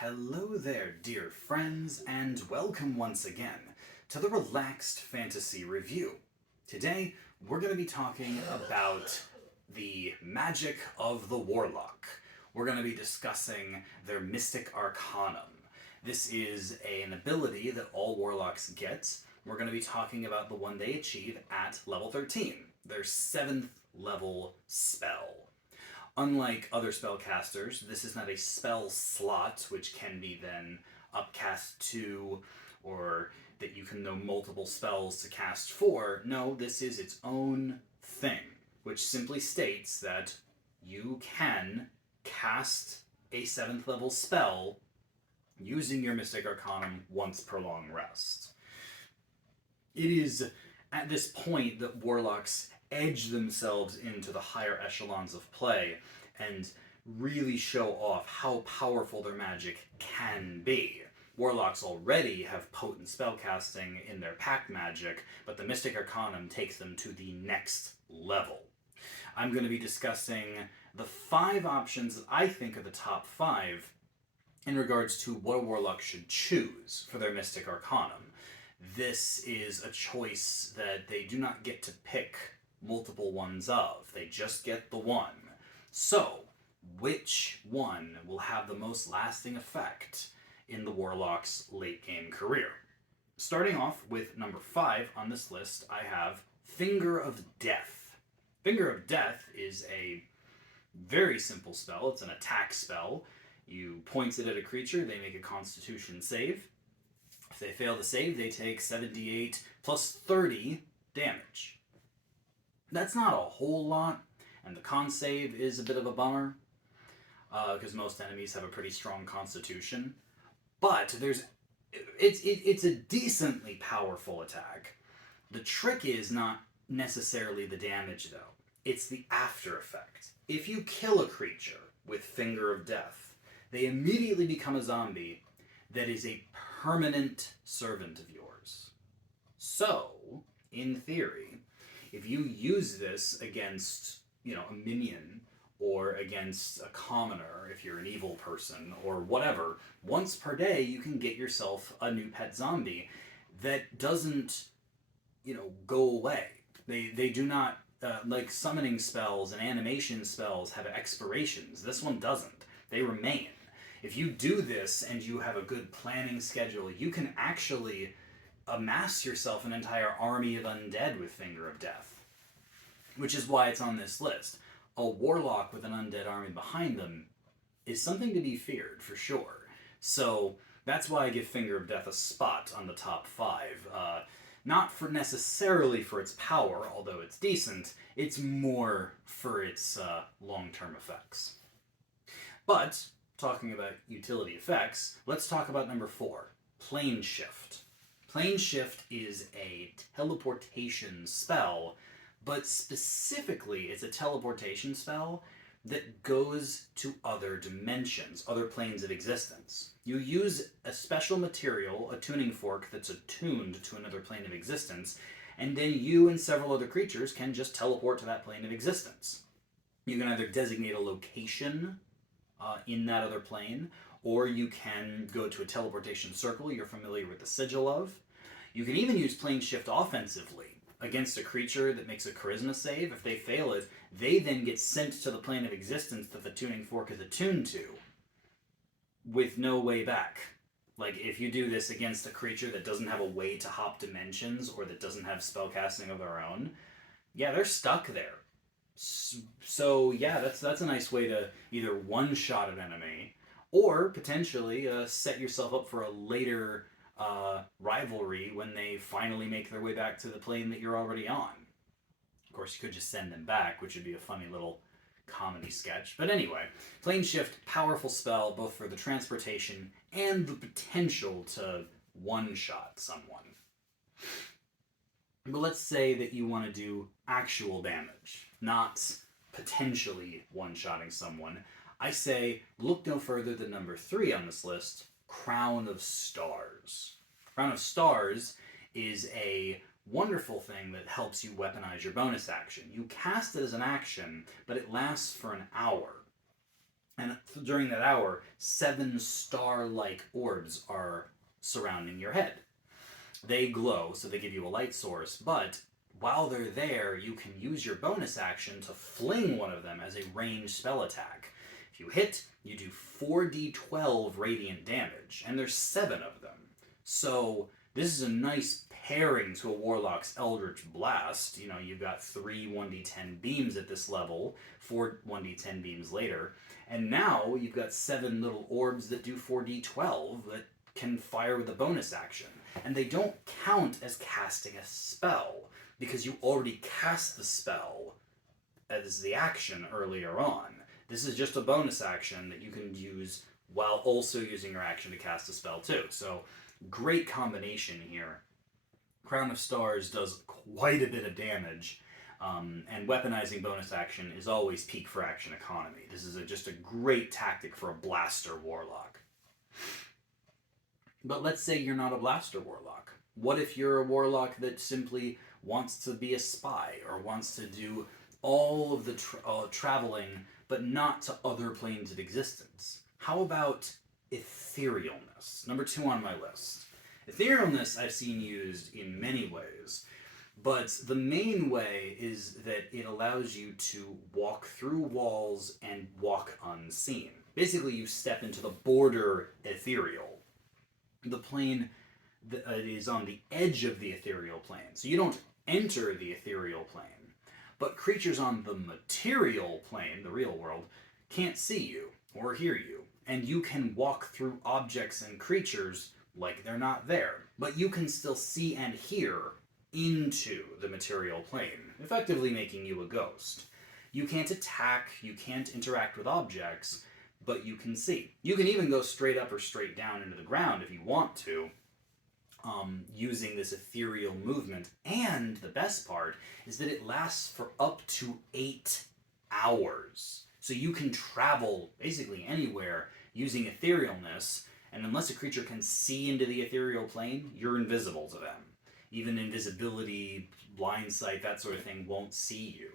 Hello there, dear friends, and welcome once again to the Relaxed Fantasy Review. Today, we're going to be talking about the magic of the Warlock. We're going to be discussing their Mystic Arcanum. This is an ability that all Warlocks get. We're going to be talking about the one they achieve at level 13, their 7th level spell. Unlike other spellcasters, this is not a spell slot, which can be then upcast to, or that you can know multiple spells to cast for. No, this is its own thing, which simply states that you can cast a 7th level spell using your Mystic Arcanum once per long rest. It is at this point that Warlocks edge themselves into the higher echelons of play and really show off how powerful their magic can be. Warlocks already have potent spellcasting in their pact magic, but the Mystic Arcanum takes them to the next level. I'm going to be discussing the 5 options that I think are the top 5 in regards to what a Warlock should choose for their Mystic Arcanum. This is a choice that they do not get to pick multiple ones of. They just get the one. So, which one will have the most lasting effect in the Warlock's late game career? Starting off with number 5 on this list, I have Finger of Death. Finger of Death is a very simple spell. It's an attack spell. You point it at a creature, they make a Constitution save. If they fail the save, they take 7d8 plus 30 damage. That's not a whole lot, and the con save is a bit of a bummer, because most enemies have a pretty strong constitution. But it's a decently powerful attack. The trick is not necessarily the damage, though. It's the after effect. If you kill a creature with Finger of Death, they immediately become a zombie that is a permanent servant of yours. So, in theory, if you use this against, a minion, or against a commoner, if you're an evil person, or whatever, once per day you can get yourself a new pet zombie that doesn't, go away. They do not, like summoning spells and animation spells have expirations. This one doesn't. They remain. If you do this and you have a good planning schedule, you can actually amass yourself an entire army of undead with Finger of Death. Which is why it's on this list. A Warlock with an undead army behind them is something to be feared, for sure. So that's why I give Finger of Death a spot on the top 5. Not for necessarily for its power, although it's decent, it's more for its long-term effects. But talking about utility effects, let's talk about number 4, Plane Shift. Plane Shift is a teleportation spell, but specifically it's a teleportation spell that goes to other dimensions, other planes of existence. You use a special material, a tuning fork that's attuned to another plane of existence, and then you and several other creatures can just teleport to that plane of existence. You can either designate a location in that other plane, or you can go to a teleportation circle you're familiar with the sigil of. You can even use Plane Shift offensively against a creature that makes a charisma save. If they fail it, they then get sent to the plane of existence that the tuning fork is attuned to, with no way back. Like, if you do this against a creature that doesn't have a way to hop dimensions, or that doesn't have spellcasting of their own, yeah, they're stuck there. So yeah, that's a nice way to either one-shot an enemy, or potentially set yourself up for a later rivalry when they finally make their way back to the plane that you're already on. Of course, you could just send them back, which would be a funny little comedy sketch. But anyway, Plane Shift, powerful spell, both for the transportation and the potential to one-shot someone. But let's say that you want to do actual damage, not potentially one-shotting someone. I say, look no further than number 3 on this list, Crown of Stars. Crown of Stars is a wonderful thing that helps you weaponize your bonus action. You cast it as an action, but it lasts for an hour. And during that hour, 7 star-like orbs are surrounding your head. They glow, so they give you a light source, but while they're there, you can use your bonus action to fling one of them as a ranged spell attack. If you hit, you do 4d12 radiant damage, and there's 7 of them. So this is a nice pairing to a Warlock's Eldritch Blast. You know, you've got 3 1d10 beams at this level, 4 1d10 beams later, and now you've got 7 little orbs that do 4d12 that can fire with a bonus action. And they don't count as casting a spell, because you already cast the spell as the action earlier on. This is just a bonus action that you can use while also using your action to cast a spell too. So, great combination here. Crown of Stars does quite a bit of damage, and weaponizing bonus action is always peak for action economy. This is just a great tactic for a blaster warlock. But let's say you're not a blaster warlock. What if you're a warlock that simply wants to be a spy, or wants to do all of the traveling, but not to other planes of existence? How about etherealness? Number 2 on my list. Etherealness I've seen used in many ways, but the main way is that it allows you to walk through walls and walk unseen. Basically, you step into the border ethereal. The plane that is on the edge of the ethereal plane. So you don't enter the ethereal plane, but creatures on the material plane, the real world, can't see you or hear you, and you can walk through objects and creatures like they're not there, but you can still see and hear into the material plane, effectively making you a ghost. You can't attack, you can't interact with objects, but you can see. You can even go straight up or straight down into the ground if you want to, using this ethereal movement. And the best part is that it lasts for up to 8 hours. So you can travel basically anywhere using etherealness, and unless a creature can see into the ethereal plane, you're invisible to them. Even invisibility, blind sight, that sort of thing won't see you.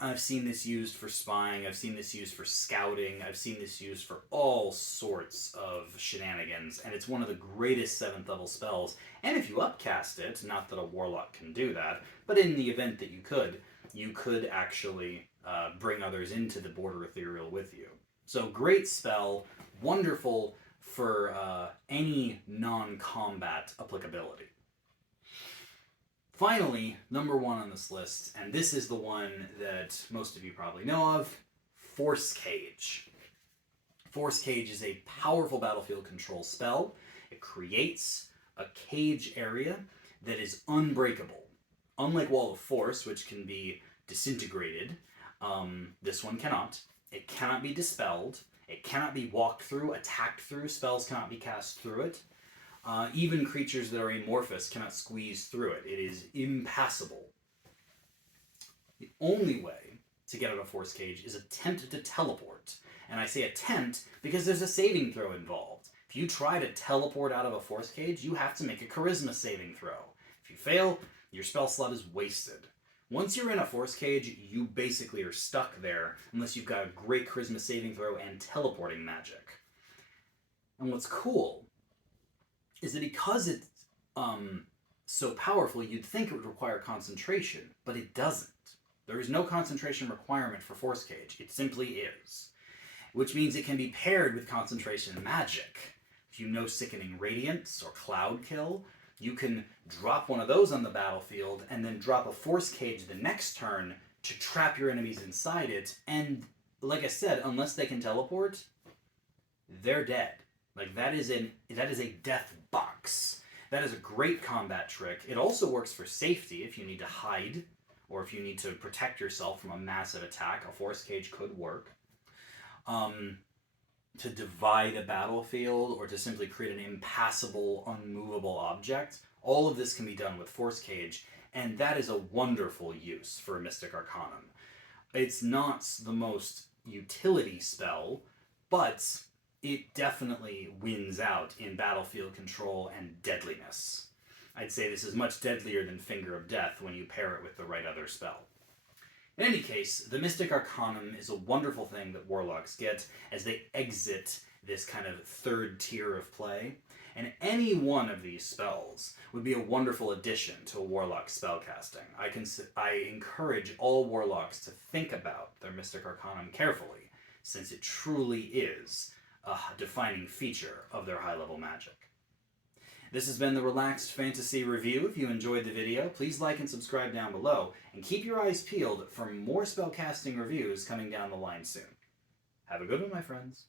I've seen this used for spying, I've seen this used for scouting, I've seen this used for all sorts of shenanigans, and it's one of the greatest 7th level spells. And if you upcast it, not that a warlock can do that, but in the event that you could actually bring others into the border ethereal with you. So great spell, wonderful for any non-combat applicability. Finally, number 1 on this list, and this is the one that most of you probably know of, Force Cage. Force Cage is a powerful battlefield control spell. It creates a cage area that is unbreakable. Unlike Wall of Force, which can be disintegrated, this one cannot. It cannot be dispelled. It cannot be walked through, attacked through. Spells cannot be cast through it. Even creatures that are amorphous cannot squeeze through it. It is impassable. The only way to get out of Force Cage is attempt to teleport. And I say attempt because there's a saving throw involved. If you try to teleport out of a Force Cage, you have to make a Charisma saving throw. If you fail, your spell slot is wasted. Once you're in a Force Cage, you basically are stuck there unless you've got a great Charisma saving throw and teleporting magic. And what's cool is that because it's so powerful, you'd think it would require concentration, but it doesn't. There is no concentration requirement for Force Cage. It simply is. Which means it can be paired with concentration magic. If you know Sickening Radiance or Cloud Kill, you can drop one of those on the battlefield and then drop a Force Cage the next turn to trap your enemies inside it, and like I said, unless they can teleport, they're dead. Like, that is a death box. That is a great combat trick. It also works for safety if you need to hide, or if you need to protect yourself from a massive attack. A Force Cage could work. To divide a battlefield, or to simply create an impassable, unmovable object. All of this can be done with Force Cage, and that is a wonderful use for a Mystic Arcanum. It's not the most utility spell, but it definitely wins out in battlefield control and deadliness. I'd say this is much deadlier than Finger of Death when you pair it with the right other spell. In any case, the Mystic Arcanum is a wonderful thing that Warlocks get as they exit this kind of third tier of play, and any one of these spells would be a wonderful addition to a Warlock spellcasting. I encourage all Warlocks to think about their Mystic Arcanum carefully, since it truly is a defining feature of their high-level magic. This has been the Relaxed Fantasy Review. If you enjoyed the video, please like and subscribe down below, and keep your eyes peeled for more spellcasting reviews coming down the line soon. Have a good one, my friends.